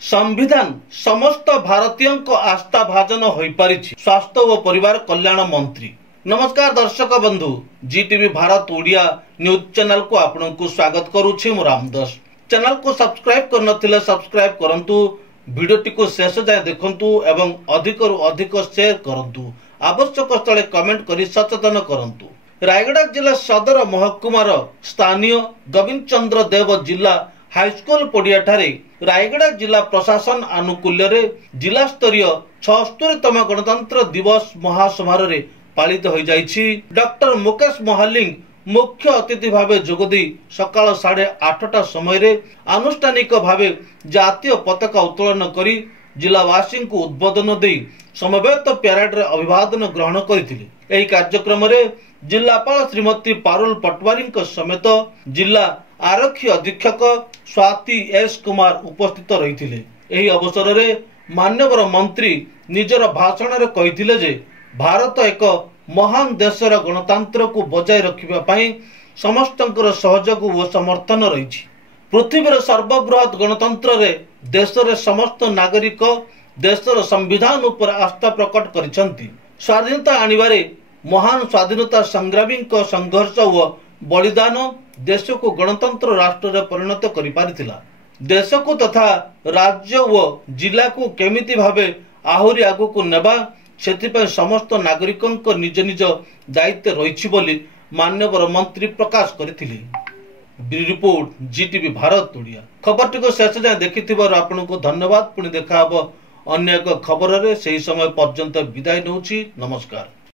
संविधान समस्त भारतीयों को आस्था भाजन हो पारिछि। स्वास्थ्य और परिवार कल्याण मंत्री। नमस्कार दर्शक बंधु, जीटीवी भारत ओडिया न्यूज चैनल को आपन को स्वागत करूछि। मु रामदास। चैनल को सब्सक्राइब कर नथिले सब्सक्राइब करंतु, वीडियोटी को शेष जाय देखंतु एवं अधिक रु अधिक शेयर करंतु। आवश्यक स्थले कमेंट करी सचेतन करंतु। रायगढ़ जिला सदर महकुमार स्थानीय गोविंद चंद्र देव जिला हाईस्कूल पड़िया ठारे रायगढ़ जिला प्रशासन आनुकूल्य जिला स्तरीय 76तम गणतंत्र दिवस महासमारोह पालित हो जाइछि। डॉक्टर मुकेश महालिंग मुख्य अतिथि भावे जोगदी सकाळ 8:30 समय आनुष्ठानिक भावे जातीय पताका उत्तोलन करी जिलावासी को उद्बोधन दे समवेत प्यारेड रे अभिवादन ग्रहण करथिले। एही कार्यक्रम रे जिलापाल श्रीमती पारुल पटवारी समेत जिला आरक्षी अधीक्षक स्वाति एस कुमार उपस्थित रही। एही अवसर रे मान्यवर मंत्री निजर भाषण रे कहिथिले जे भारत एक महान देशर गणतंत्र को बजाय रखिबा पई समस्तंकर सहयोग व समर्थन रही। पृथ्वीर सर्वबृहत गणतंत्र रे देशर समस्त नागरिक देशर संविधान उपर आस्था प्रकट करिसंती। स्वाधीनता आनिबारे महान स्वाधीनता संग्रामी संघर्ष व बलिदान देश को गणतंत्र राष्ट्र रे परिणत करि पारिथिला। देश को तथा राज्य व जिला को केमिति भावे आहुरी आगु को नेबा सेथिपय समस्त नागरिकों को निज निज दायित्व रहिछि बोली मान्यवर मंत्री प्रकाश करथिले। रिपोर्ट जीटीवी भारत ओडिया। खबरटी को शेष जाय देखिथिबार आपन को धन्यवाद। पुणी देखा हबो अन्य एक खबर रे। सेही समय पर्यंत विदाय नउछि। नमस्कार।